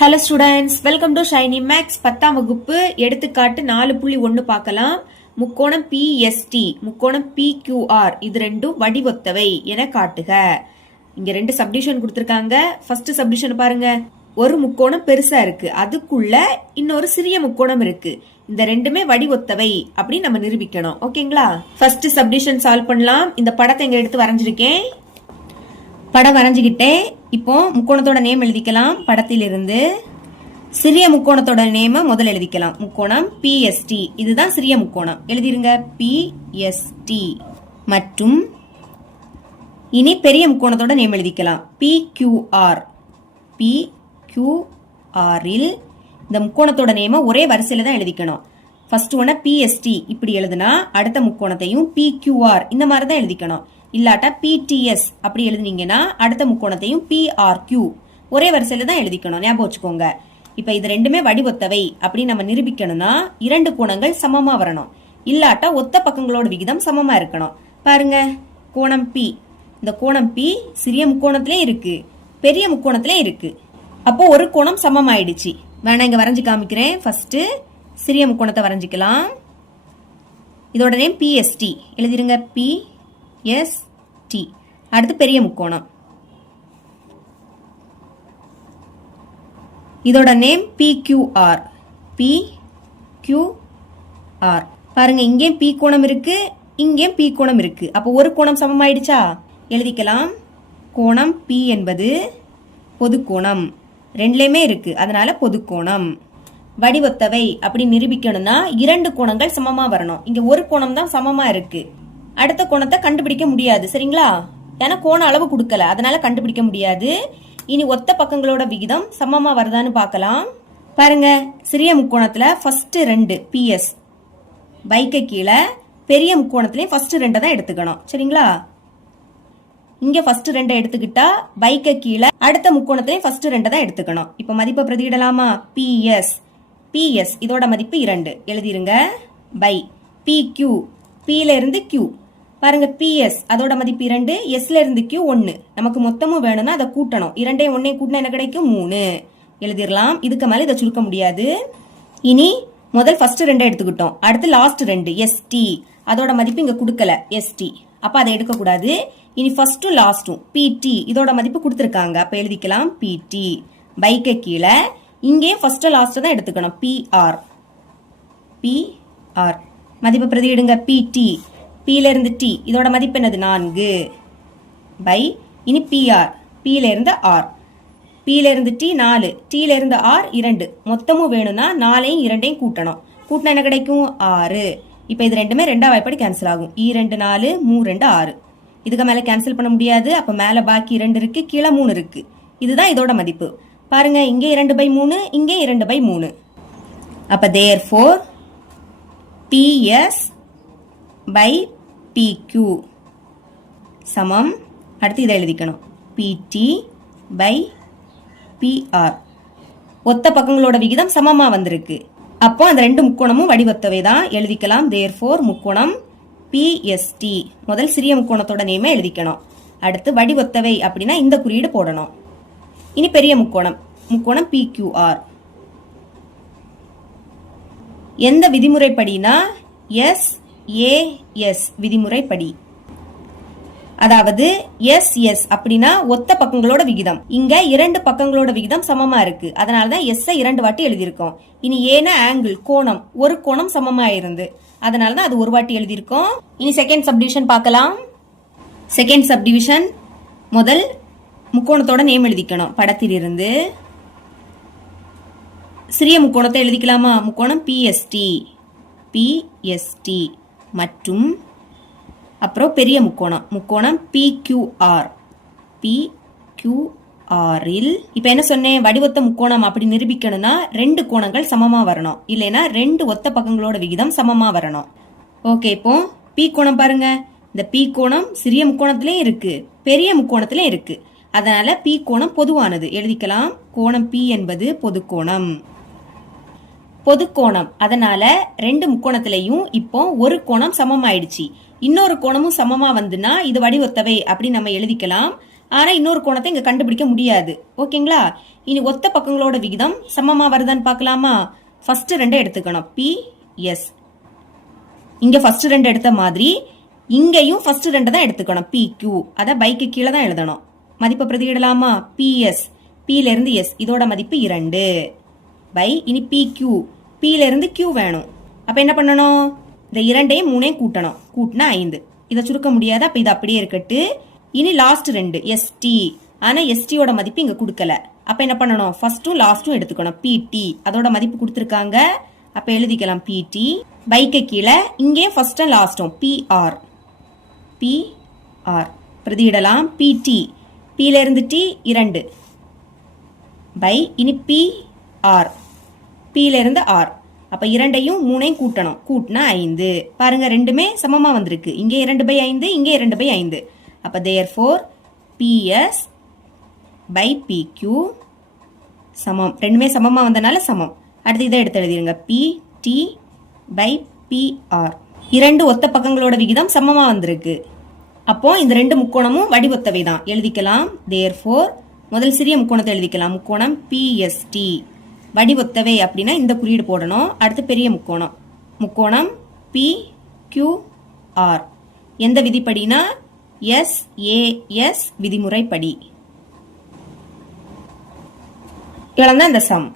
Hello students, welcome to Shiny Max 10ஆம் வகுப்பு. எடுத்துக்காட்டு 4.1 பார்க்கலாம். முக்கோணம் பிஎஸ்டி முக்கோணம் பிக்யூஆர் இது ரெண்டும் வடிவொத்தவை என காட்டுக. இங்க ரெண்டு சப்டிவிஷன் கொடுத்திருக்காங்க. ஃபர்ஸ்ட் சப்டிவிஷன் பாருங்க. ஒரு முக்கோணம் பெருசா இருக்கு, அதுக்குள்ள இன்னொரு சிறிய முக்கோணம் இருக்கு. இந்த ரெண்டுமே வடிவொத்தவை அப்படின்னு நம்ம நிரூபிக்கணும். ஓகேங்களா? ஃபர்ஸ்ட் சப்டிவிஷன் சால்வ் பண்ணலாம். இந்த படத்தை இங்க எடுத்து வரைஞ்சிருக்கேன். படம் வரைஞ்சுக்கிட்டேன். இப்போ முக்கோணத்தோட நேம் எழுதிக்கலாம். படத்திலிருந்து சிறிய முக்கோணத்தோட நேம முதல்ல எழுதிக்கலாம். முக்கோணம் பிஎஸ்டி, இதுதான் சிறிய முக்கோணம். எழுதிருங்க பிஎஸ்டி. மற்றும் இனி பெரிய முக்கோணத்தோட நேம் எழுதிக்கலாம். பிக்யூஆர். பிக்யூஆரில் இந்த முக்கோணத்தோட நேம ஒரே வரிசையில தான் எழுதிக்கணும். ஃபர்ஸ்ட் ஒன்ன பிஎஸ்டி இப்படி எழுதுனா அடுத்த முக்கோணத்தையும் பிக்யூஆர் இந்த மாதிரி தான் எழுதிக்கணும். இல்லாட்டா பிடிஎஸ் அப்படி எழுதுனீங்கன்னா அடுத்த முக்கோணத்தையும் பிஆர்கியூ ஒரே வரிசையில தான் எழுதிக்கணும். ஞாபகம் வச்சுக்கோங்க. இப்ப இது ரெண்டுமே வடிவொத்தவை அப்படின்னு நம்ம நிரூபிக்கணும்னா இரண்டு கோணங்கள் சமமா வரணும். இல்லாட்டா ஒத்த பக்கங்களோட விகிதம் சமமா இருக்கணும். பாருங்க, கோணம் பி. இந்த கோணம் பி சிறிய முக்கோணத்திலே இருக்கு, பெரிய முக்கோணத்திலே இருக்கு. அப்போ ஒரு கோணம் சமமாயிடுச்சு. வேணா இங்க வரைஞ்சு காமிக்கிறேன். ஃபர்ஸ்ட் சிறிய முக்கோணத்தை வரைஞ்சிக்கலாம். இதோட நேம் பிஎஸ்டி எழுதிருங்க. பிஎஸ்டி. அடுத்து பெரிய முக்கோணம், இதோட நேம் பிக்யூஆர். பிக்யூஆர். பாருங்க, இங்கே பி கோணம் இருக்கு, இங்கே பி கோணம் இருக்கு. அப்போ ஒரு கோணம் சமமாயிடுச்சா? எழுதிக்கலாம். கோணம் பி என்பது பொதுக்கோணம். ரெண்டுலயுமே இருக்கு, அதனால பொதுக்கோணம். வடிவொத்தவை அப்படி நிரூபிக்கணும்னா இரண்டு கோணங்கள் சமமா வரணும். இங்க ஒரு கோணம் தான் சமமா இருக்கு. அடுத்த கோணத்தை கண்டுபிடிக்க முடியாது. சரிங்களா? ஏன்னா கோண அளவு கொடுக்கல, அதனால கண்டுபிடிக்க முடியாது. இனி ஒத்த பக்கங்களோட விகிதம் சமமா வருதான்னு பார்க்கலாம். பாருங்க, சிறிய முக்கோணத்துல ஃபர்ஸ்ட் ரெண்டு பிஎஸ் பைக்கு கீழே, பெரிய முக்கோணத்திலயும் ஃபர்ஸ்ட் ரெண்டை தான் எடுத்துக்கணும். சரிங்களா? இங்க ஃபர்ஸ்ட் ரெண்டை எடுத்துக்கிட்டா பைக்கு கீழே அடுத்த முக்கோணத்திலயும் ஃபர்ஸ்ட் ரெண்டை தான் எடுத்துக்கணும். இப்ப மதிப்பை பிரதியிடலாமா? பிஎஸ். பிஎஸ் இதோட மதிப்பு 2 எழுதிருங்க. பை பிக்யூ. பில இருந்து கியூ. பாருங்க, பிஎஸ் அதோட மதிப்பு 2, எஸ்ல இருந்து கியூ 1. நமக்கு மொத்தமும் வேணும்னா அதை கூட்டணும். 2 1 கூட்டினா என்ன கிடைக்கும்? 3 எழுதிடலாம். இதுக்கு மேல இதை சுருக்க முடியாது. இனி முதல் ஃபர்ஸ்ட் 2 எடுத்துக்கிட்டோம். அடுத்து லாஸ்ட் 2 எஸ்டி. அதோட மதிப்பு இங்க கொடுக்கல, எஸ்டி. அப்ப அதை எடுக்க கூடாது. இனி ஃபர்ஸ்டும் லாஸ்டும் பிடி இதோட மதிப்பு கொடுத்துருக்காங்க. அப்ப எழுதிக்கலாம் பிடி. பைக்கு கீழே இங்கே ஃபர்ஸ்ட் லாஸ்ட் தான் எடுத்துக்கணும். பிஆர். பிஆர் மதிப்பு பிரதியிடுங்க. பிடி. பில இருந்து டி இதோட மதிப்பு என்னது? 4 பை. இனி பிஆர். பில இருந்து ஆர். பில இருந்து டி 4, டில இருந்து ஆர் 2. மொத்தமும் வேணும்னா 4ஐயும் 2ஐயும் கூட்டணும். கூட்டினா என்ன கிடைக்கும்? 6. இப்ப இது ரெண்டுமே ரெண்டாம் வாய்ப்பாடு கேன்சல் ஆகும். 2 4 3 2 6. இதுக்கு மேல கேன்சல் பண்ண முடியாது. அப்ப மேல பாக்கி 2 இருக்கு, கீழே 3 இருக்கு. இதுதான் இதோட மதிப்பு. பாருங்க, இங்கே 2/3, இங்கே 2/3. அப்ப therefore PS by PQ சமம். அடுத்து இதை எழுதிக்கணும். PT by PR. ஒத்த பக்கங்களோட விகிதம் சமமா வந்திருக்கு. அப்போ அந்த ரெண்டு முக்கோணமும் வடிவொத்தவை தான். எழுதிக்கலாம். therefore முக்கோணம் PST. முதல் சிறிய முக்கோணத்தோட நேம எழுதிக்கணும். அடுத்து வடிவொத்தவை அப்படின்னா இந்த குறியீடு போடணும். இனி பெரிய முக்கோணம், முக்கோணம் PQR. எந்த விதிமுறைப்படினா SAS விதிமுறைப்படி. அதாவது SS அப்படின்னா ஒத்த பக்கங்களோட விகிதம். இங்க இரண்டு பக்கங்களோட விகிதம் சமமா இருக்கு, அதனாலதான் S 2 வாட்டி எழுதியிருக்கோம். இனி ஏன்னா ஆங்கிள் கோணம், ஒரு கோணம் சமமா இருந்து, அதனாலதான் அது ஒரு வாட்டி எழுதியிருக்கோம். இனி செகண்ட் சப்டிவிஷன் பார்க்கலாம். செகண்ட் சப்டிவிஷன் முதல் முக்கோணத்தோட நேம் எழுதிக்கணும். படத்திலிருந்து சிறிய முக்கோணத்தை எழுதிக்கலாமா? முக்கோணம் பிஎஸ்டி. பிஎஸ்டி மற்றும் அப்புறம் பெரிய முக்கோணம், முக்கோணம் பிக்யூஆர். பிக்யூஆரில் இப்ப என்ன சொன்னேன்? வடிவொத்த முக்கோணம் அப்படி நிரூபிக்கணும்னா ரெண்டு கோணங்கள் சமமா வரணும். இல்லைன்னா ரெண்டு ஒத்த பக்கங்களோட விகிதம் சமமா வரணும். ஓகே, இப்போ பி கோணம் பாருங்க. இந்த பி கோணம் சிறிய முக்கோணத்திலயும் இருக்கு, பெரிய முக்கோணத்திலயும் இருக்கு. அதனால பி கோணம் பொதுவானது. எழுதிக்கலாம். கோணம் பி என்பது பொதுக்கோணம். பொதுக்கோணம். அதனால ரெண்டு முக்கோணத்திலையும் இப்போ ஒரு கோணம் சமமாயிடுச்சு. இன்னொரு கோணமும் சமமா வந்துன்னா இது வடிவொத்தவை அப்படி நம்ம எழுதிக்கலாம். ஆனா இன்னொரு கோணத்தை இங்க கண்டுபிடிக்க முடியாது. ஓகேங்களா? இனி ஒத்த பக்கங்களோட விகிதம் சமமா வருதான்னு பார்க்கலாமா? ஃபர்ஸ்ட் 2 எடுத்துக்கணும். B S. இங்க ஃபர்ஸ்ட் 2 எடுத்த மாதிரி இங்கேயும் ஃபர்ஸ்ட் 2 தான் எடுத்துக்கணும். B Q. அத பைக்கு கீழே தான் எழுதணும். மதிப்பை பிரதியிடலாமா? B S. பில இருந்து எஸ். இதோட மதிப்பு 2 பை இனி பி கியூ. பில இருந்து கியூ வேணும். அப்ப என்ன பண்ணணும்? இந்த 2ஐயும் 3ஐயும் கூட்டணும். கூட்டினா 5. இதை சுருக்க முடியாது. அப்ப இது அப்படியே இருக்கட்டு. இனி லாஸ்ட் 2 எஸ்டி. ஆனா எஸ்டியோட மதிப்பு இங்க கொடுக்கல. அப்ப என்ன பண்ணணும்? ஃபர்ஸ்டும் லாஸ்டும் எடுத்துக்கணும். பிடி. அதோட மதிப்பு கொடுத்துருக்காங்க. அப்ப எழுதிக்கலாம் பிடி. பைக்கு கீழே இங்கேயும் ஃபர்ஸ்டும் லாஸ்டும் பிஆர். பிஆர் பிரதியிடலாம். பிடி. பில இருந்து டி 2 பை இனி பிஆர். பில இருந்து ஆர். அப்ப 2ஐயும் 3ஐயும் கூட்டணும். கூட்டினா 5. பாருங்க ரெண்டுமே சமமா வந்திருக்கு. இங்கே 2/5, இங்கே 2/5. அப்ப therefore PS by PQ சமம். ரெண்டுமே சமமா வந்தனால சமம். அடுத்து இதை எடுத்து எழுதிருங்க. PT by PR. இரண்டு ஒத்த பக்கங்களோட விகிதம் சமமா வந்திருக்கு. அப்போ இந்த ரெண்டு முக்கோணமும் வடிவொத்தவை தான். எழுதிக்கலாம். therefore முதல் சிறிய முக்கோணத்தை எழுதிக்கலாம். முக்கோணம் PST. வடிவொத்தவை அப்படின்னா இந்த குறியீடு போடணும். அடுத்து பெரிய முக்கோணம். முக்கோணம் PQR. எந்த விதிப்படினா SAS விதிமுறைப்படி. இவ்வளவுதான் இந்த சம்.